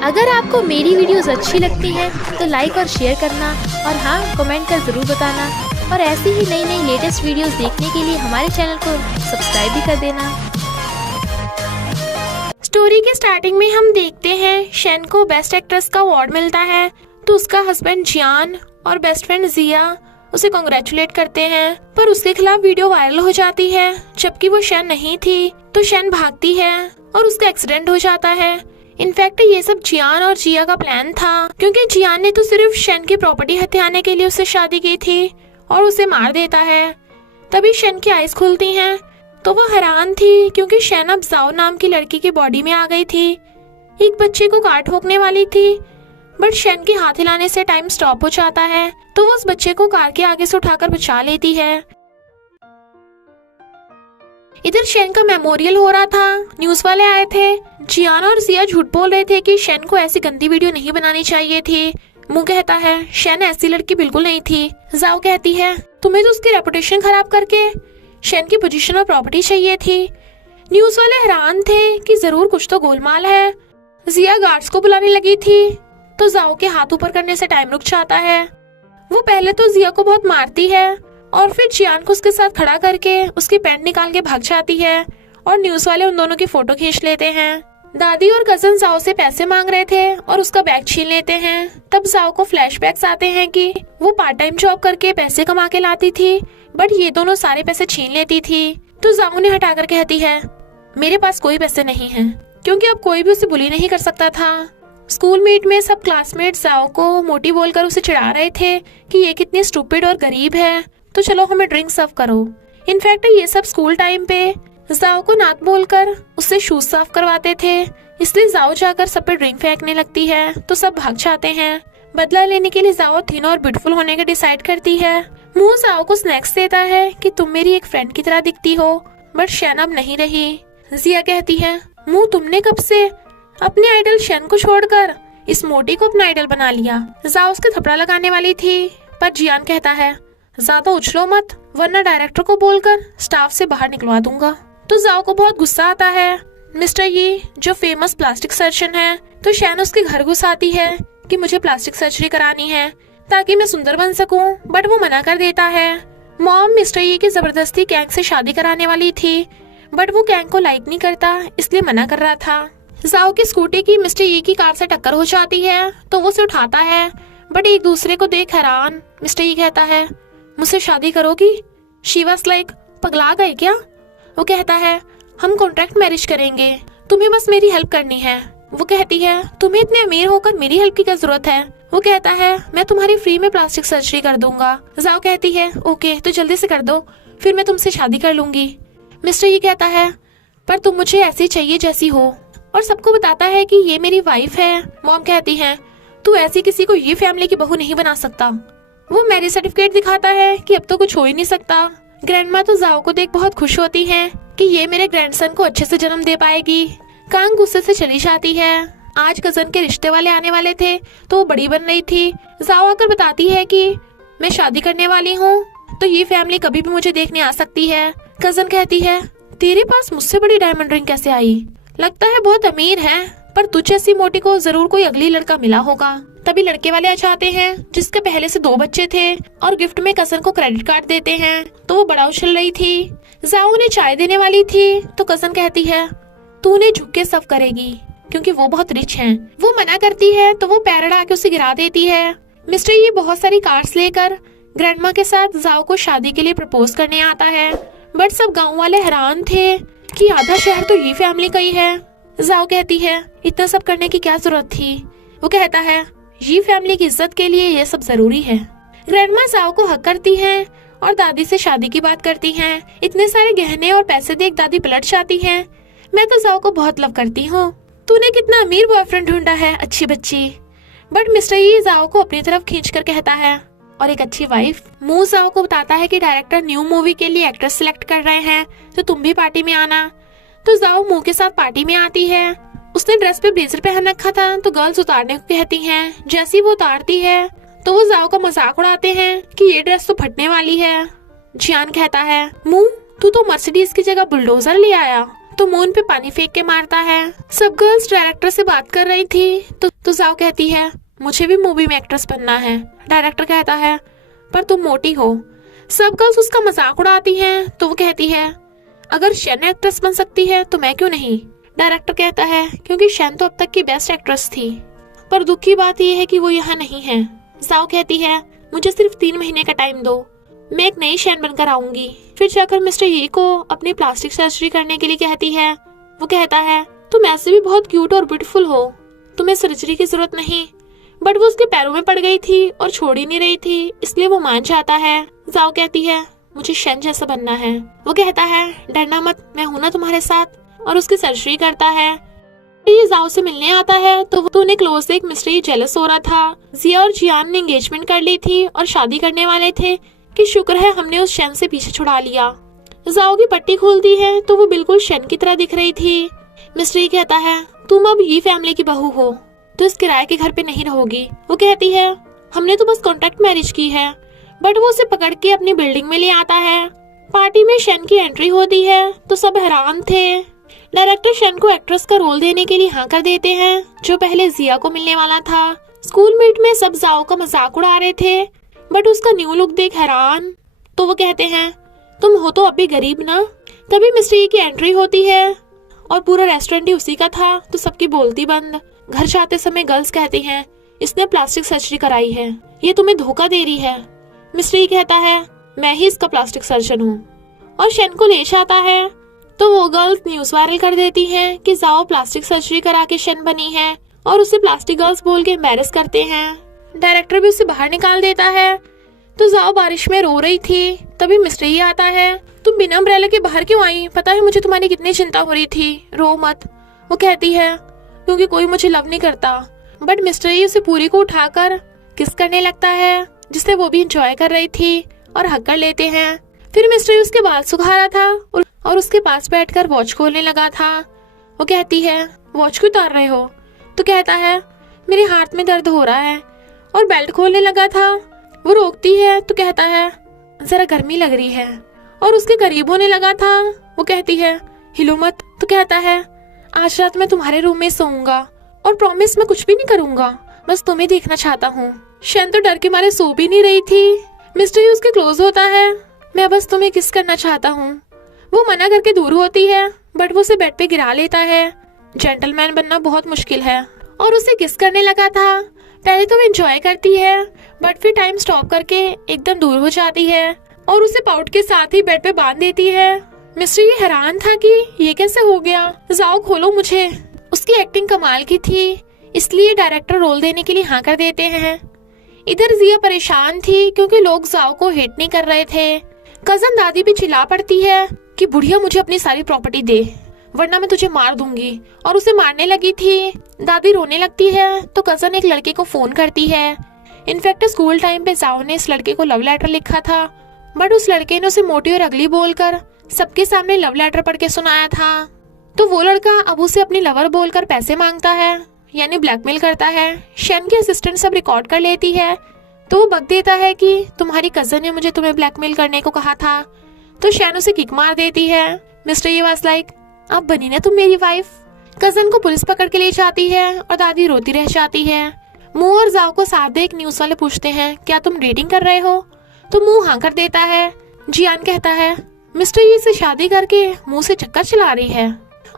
अगर आपको मेरी वीडियोस अच्छी लगती है तो लाइक और शेयर करना, और हाँ, कमेंट कर ज़रूर बताना। और ऐसी ही नई नई लेटेस्ट वीडियोस देखने के लिए हमारे चैनल को सब्सक्राइब भी कर देना। स्टोरी के स्टार्टिंग में हम देखते हैं शन को बेस्ट एक्ट्रेस का अवार्ड मिलता है, तो उसका हस्बैंड जियान और बेस्ट फ्रेंड जिया उसे कांग्रेचुलेट करते हैं, पर उसके खिलाफ वीडियो वायरल हो जाती है जबकि वो शन नहीं थी। तो शन भागती है और उसका एक्सीडेंट हो जाता है। इनफैक्ट ये सब जियान और जिया का प्लान था, क्योंकि जियान ने तो सिर्फ शन की प्रॉपर्टी हथियाने के लिए उससे शादी की थी और उसे मार देता है। तभी शन की आइज खुलती हैं, तो वो हैरान थी क्योंकि शन अब जाओ नाम की लड़की की बॉडी में आ गई थी। एक बच्चे को काट ठोकने वाली थी, बट शन के हाथ हिलाने से टाइम स्टॉप हो जाता है, तो वो उस बच्चे को कार के आगे से उठाकर बचा लेती है। इधर शन का मेमोरियल हो रहा था, न्यूज वाले आए थे। जियान और जिया झूठ बोल रहे थे कि शन को ऐसी गंदी वीडियो नहीं बनानी चाहिए थी। मुंह कहता है शन ऐसी लड़की बिल्कुल नहीं थी। जाओ कहती है तुम्हें तो उसकी रेपुटेशन खराब करके शन की पोजीशन और प्रॉपर्टी चाहिए थी। न्यूज वाले हैरान थे कि जरूर कुछ तो गोलमाल है। जिया गार्ड्स को बुलाने लगी थी, तो जाओ के हाथ ऊपर करने से टाइम रुक जाता है। वो पहले तो जिया को बहुत मारती है और फिर जियान को उसके साथ खड़ा करके उसकी पैंट निकाल के भाग जाती है, और न्यूज वाले उन दोनों की फोटो खींच लेते हैं। दादी और कजन जाओ से पैसे मांग रहे थे और उसका बैग छीन लेते हैं। तब जाओ को फ्लैशबैक्स आते हैं कि वो पार्ट टाइम जॉब करके पैसे कमा के लाती थी, बट ये दोनों सारे पैसे छीन लेती थी। तो जाओ ने हटाकर कहती है मेरे पास कोई पैसे नहीं हैं, क्योंकि अब कोई भी उसे बुली नहीं कर सकता था। स्कूल मीट में सब क्लासमेट्स जाओ को मोटी बोलकर उसे चिढ़ा रहे थे कि ये कितनी स्टूपिड और गरीब है, तो चलो हमें ड्रिंक सर्व करो। इनफैक्ट ये सब स्कूल टाइम पे जाओ को नाक बोलकर उससे शूज साफ करवाते थे, इसलिए जाओ जाकर सब पे ड्रिंक फेंकने लगती है, तो सब भाग जाते हैं। बदला लेने के लिए जाओ थिन और ब्यूटीफुल होने का डिसाइड करती है। मुंह जाओ को स्नैक्स देता है कि तुम मेरी एक फ्रेंड की तरह दिखती हो, बट शन अब नहीं रही। जिया कहती है मुंह तुमने कब से अपने आइडल शन को छोड़कर इस मोटी को अपना आइडल बना लिया। जाओ उसके थपड़ा लगाने वाली थी, पर जियान कहता है ज्यादा उछलो मत, वरना डायरेक्टर को बोलकर स्टाफ से बाहर निकलवा दूंगा। तो जाओ को बहुत गुस्सा आता है। मिस्टर ये जो फेमस प्लास्टिक सर्जन है, तो शन उसके घर घुस आती है कि मुझे प्लास्टिक सर्जरी करानी है ताकि मैं सुंदर बन सकूं, बट वो मना कर देता है। मॉम मिस्टर ये की जबरदस्ती कैंग से शादी कराने वाली थी, बट वो कैंग को लाइक नहीं करता, इसलिए मना कर रहा था। जाओ की स्कूटी की मिस्टर ये की कार से टक्कर हो जाती है, तो वो उसे उठाता है, बट एक दूसरे को देख हैरान। मिस्टर ये कहता है मुझसे शादी करोगी? शी वाज लाइक पगला गए क्या? वो कहता है हम कॉन्ट्रैक्ट मैरिज करेंगे, तुम्हें बस मेरी हेल्प करनी है। वो कहती है तुम्हें इतने अमीर होकर मेरी हेल्प की क्या जरूरत है? वो कहता है मैं तुम्हारी फ्री में प्लास्टिक सर्जरी कर दूंगा। जाओ कहती है ओके, तो जल्दी से कर दो, फिर मैं तुमसे शादी कर लूंगी। मिस्टर ये कहता है पर तुम मुझे ऐसी चाहिए जैसी हो, और सबको बताता है कि ये मेरी वाइफ है। मॉम कहती है तू ऐसी किसी को ये फैमिली की बहू नहीं बना सकता। वो मैरिज सर्टिफिकेट दिखाता है कि अब तो कुछ हो ही नहीं सकता। ग्रैंडमा तो जाओ को देख बहुत खुश होती है कि ये मेरे ग्रैंडसन को अच्छे से जन्म दे पाएगी। कांग गुस्से से चली जाती है। आज कजन के रिश्ते वाले आने वाले थे, तो वो बड़ी बन रही थी। जाओ आकर बताती है कि मैं शादी करने वाली हूँ, तो ये फैमिली कभी भी मुझे देखने आ सकती है। कजन कहती है तेरे पास मुझसे बड़ी डायमंड रिंग कैसे आई? लगता है बहुत अमीर है, पर तुझ जैसी मोटी को जरूर कोई अगली लड़का मिला होगा। तभी लड़के वाले आ जाते हैं जिसके पहले से 2 बच्चे थे, और गिफ्ट में कजन को क्रेडिट कार्ड देते हैं, तो वो बड़ा उछल रही थी। जाओ उन्हें चाय देने वाली थी, तो कजन कहती है तू उन्हें झुक के सर्व करेगी क्योंकि वो बहुत रिच हैं। वो मना करती है, तो वो पैर अड़ा के उसे गिरा देती है। मिस्टर ये बहुत सारी कार्ड्स लेकर ग्रैंडमा के साथ जाओ को शादी के लिए प्रपोज करने आता है, बट सब गाँव वाले हैरान थे कि आधा शहर तो ये फैमिली का ही है। जाओ कहती है इतना सब करने की क्या जरूरत थी? वो कहता है ये फैमिली की इज्जत के लिए ये सब जरूरी है। ग्रैंडमा जाओ को हक करती हैं और दादी से शादी की बात करती हैं। इतने सारे गहने और पैसे देख दादी पलट जाती हैं। मैं तो जाओ को बहुत लव करती हूँ, तूने कितना अमीर बॉयफ्रेंड ढूंढा है अच्छी बच्ची। बट मिस्टर ये जाओ को अपनी तरफ खींच कर कहता है और एक अच्छी वाइफ। मुंह जाओ को बताता है कि डायरेक्टर न्यू मूवी के लिए एक्ट्रेस सिलेक्ट कर रहे हैं, तो तुम भी पार्टी में आना। तो जाओ मुंह के साथ पार्टी में आती है। उसने ड्रेस पे ब्लेजर पहन रखा था, तो गर्ल्स उतारने को कहती हैं। जैसी वो उतारती है तो वो जाओ का मजाक उड़ाते हैं कि ये ड्रेस तो फटने वाली है। जियान कहता है मुंह तू तो मर्सिडीज की जगह बुलडोजर ले आया, तो मू उन पे पानी फेंक के मारता है। सब गर्ल्स डायरेक्टर से बात कर रही थी तो जाओ कहती है मुझे भी मूवी में एक्ट्रेस बनना है। डायरेक्टर कहता है पर तुम मोटी हो। सब गर्ल्स उसका मजाक उड़ाती हैं तो वो कहती है अगर शन एक्ट्रेस बन सकती है तो मैं क्यों नहीं। डायरेक्टर कहता है क्योंकि शन तो अब तक की बेस्ट एक्ट्रेस थी, पर दुख की बात यह है कि वो यहाँ नहीं है। जाओ कहती है मुझे सिर्फ 3 महीने का टाइम दो, मैं एक नई शन बनकर आऊंगी। फिर जाकर मिस्टर ये को अपनी प्लास्टिक सर्जरी करने के लिए कहती है। वो कहता है तुम ऐसे भी बहुत क्यूट और ब्यूटीफुल हो, तुम्हें सर्जरी की जरूरत नहीं। बट वो उसके पैरों में पड़ गई थी और छोड़ ही नहीं रही थी, इसलिए वो मान जाता है। जाओ कहती है मुझे शन जैसा बनना है। वो कहता है डरना मत, मैं हूं ना तुम्हारे साथ, और उसकी सर्जरी करता है। ये जाओ से मिलने आता है तो वो उन्हें क्लोज देख मिस्टर ये जेलस हो रहा था। जिया और जियान ने एंगेजमेंट कर ली थी और शादी करने वाले थे कि शुक्र है हमने उस शन से पीछे छुड़ा लिया। जाओ की पट्टी खोलती है तो वो बिल्कुल शन की तरह दिख रही थी। मिस्टर ये कहता है तुम अब ये फैमिली की बहू हो तो इस किराए के घर पे नहीं रहोगी। वो कहती है हमने तो बस कॉन्ट्रैक्ट मैरिज की है। बट वो उसे पकड़ के अपनी बिल्डिंग में ले आता है। पार्टी में शन की एंट्री होती है तो सब हैरान थे। डायरेक्टर शन को एक्ट्रेस का रोल देने के लिए हाँ कर देते हैं, जो पहले जिया को मिलने वाला था। स्कूल मीट में सब जाओ का मजाक उड़ा रहे थे, बट उसका न्यू लुक देख हैरान। तो वो कहते हैं तुम हो तो अभी गरीब ना। तभी मिस्टर ये की एंट्री होती है और पूरा रेस्टोरेंट ही उसी का था, तो सबकी बोलती बंद। घर जाते समय गर्ल्स कहती हैं इसने प्लास्टिक सर्जरी कराई है, ये तुम्हें धोखा दे रही है। मिस्टर ये कहता है मैं ही इसका प्लास्टिक सर्जन हूँ और शन को ले जाता है। तो वो गर्ल्स न्यूज वायरल कर देती हैं कि जाओ प्लास्टिक सर्जरी करा के शन बनी है और उसे प्लास्टिक गर्ल्स बोल के एम्बैरेस करते हैं। डायरेक्टर भी उसे बाहर निकाल देता है। तो जाओ बारिश में रो रही थी, तभी मिस्टर ये आता है तुम बिना अम्ब्रेला के बाहर क्यों आई, पता है मुझे तुम्हारी कितनी चिंता हो रही थी, रो मत। वो कहती है क्योंकि कोई मुझे लव नहीं करता। बट मिस्टर ये उसे पूरी को उठाकर किस करने लगता है, जिसे वो भी इंजॉय कर रही थी और हक कर लेते हैं। फिर मिस्टर उसके बाल सुखा रहा था और उसके पास बैठकर वॉच खोलने लगा था। वो कहती है वॉच क्यों उतार रहे हो। तो कहता है मेरे हाथ में दर्द हो रहा है, और बेल्ट खोलने लगा था। वो रोकती है तो कहता है जरा गर्मी लग रही है, और उसके करीब होने लगा था। वो कहती है हिलो मत। तो कहता है आज रात मैं तुम्हारे रूम में सोऊंगा और प्रॉमिस मैं कुछ भी नहीं करूंगा, बस तुम्हें देखना चाहता हूँ। शन तो डर के मारे सो भी नहीं रही थी। मिस्टर ही उसके क्लोज होता है, मैं बस तुम्हें किस करना चाहता हूँ। वो मना करके दूर होती है, बट वो उसे बेड पे गिरा लेता है। जेंटलमैन बनना बहुत मुश्किल है, और उसे किस करने लगा था। पहले तो वो एंजॉय करती है, बट फिर टाइम स्टॉप करके एकदम दूर हो जाती है और उसे पाउट के साथ ही बेड पे बांध देती है। मिस्टर ये हैरान था कि ये कैसे हो गया। जाओ खोलो मुझे। उसकी एक्टिंग कमाल की थी, इसलिए डायरेक्टर रोल देने के लिए हाँ कर देते हैं। इधर जिया परेशान थी क्योंकि लोग जाओ को हेट नहीं कर रहे थे। कजन दादी भी चिल्ला पड़ती है कि बुढ़िया मुझे अपनी सारी प्रॉपर्टी दे वरना मैं तुझे मार दूंगी, और उसे मारने लगी थी। दादी रोने लगती है तो कजन एक लड़के को फोन करती है। इनफैक्ट स्कूल टाइम पे जाओ ने इस लड़के को लव लेटर लिखा था, बट उस लड़के ने उसे मोटी और अगली बोलकर सबके सामने लव लेटर पढ़ के सुनाया था। तो वो लड़का अब उसे अपनी लवर बोलकर पैसे मांगता है, यानी ब्लैकमेल करता है। शन की असिस्टेंट सब रिकॉर्ड कर लेती है, तो वो बक देता है कि तुम्हारी कजन ने मुझे तुम्हें ब्लैकमेल करने को कहा था। तो शन उसे किक मार देती है। मिस्टर ये वाज लाइक अब बनी ना तुम मेरी वाइफ। कजन को पुलिस पकड़ के ले जाती है और दादी रोती रह जाती है। मुंह और जाओ को साथ देख न्यूज वाले पूछते हैं क्या तुम डेटिंग कर रहे हो। तो मुंह हाँ कर देता है। जियान कहता है मिस्टर ये से शादी करके मुंह से चक्कर चला रही है,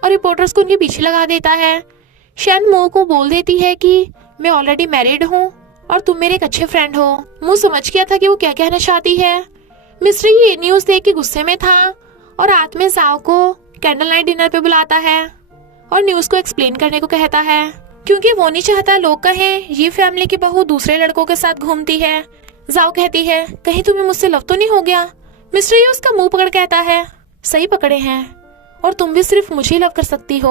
और रिपोर्टर्स को उनके पीछे लगा देता है। शन मुंह को बोल देती है कि मैं ऑलरेडी मैरिड हूँ और तुम मेरे एक अच्छे फ्रेंड हो। मुंह समझ गया था कि वो क्या कहना चाहती है। मिस्टर ये न्यूज देख के गुस्से में था और रात में जाओ को कैंडल नाइट डिनर पे बुलाता है और न्यूज को एक्सप्लेन करने को कहता है, क्योंकि वो नहीं चाहता लोग कहें ये फैमिली की बहू दूसरे लड़कों के साथ घूमती है। जाओ कहती है कहीं तुम्हें मुझसे लव तो नहीं हो गया। मिस्टर ये उसका मुंह पकड़ कहता है सही पकड़े हैं, और तुम भी सिर्फ मुझे लव कर सकती हो,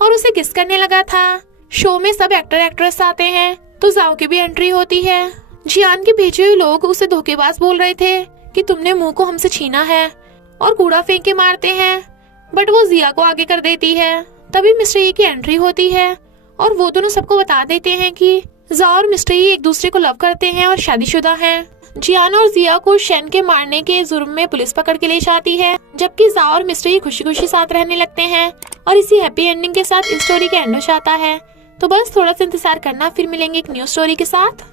और उसे किस करने लगा था। शो में सब एक्टर एक्ट्रेस आते हैं तो जाओ की भी एंट्री होती है। जियान के भेजे हुए लोग उसे धोखेबाज बोल रहे थे कि तुमने मुंह को हमसे छीना है, और कूड़ा फेंक के मारते हैं, बट वो जिया को आगे कर देती है। तभी मिस्टर ये की एंट्री होती है और वो दोनों सबको बता देते हैं कि जाओ और मिस्टर ये एक दूसरे को लव करते हैं और शादीशुदा हैं। जियान और जिया को शेन के मारने के जुर्म में पुलिस पकड़ के ले जाती है, जबकि जा और मिस्ट्री खुशी खुशी साथ रहने लगते हैं और इसी हैप्पी एंडिंग के साथ इस स्टोरी का एंड हो जाता है। तो बस थोड़ा सा इंतजार करना, फिर मिलेंगे एक न्यू स्टोरी के साथ।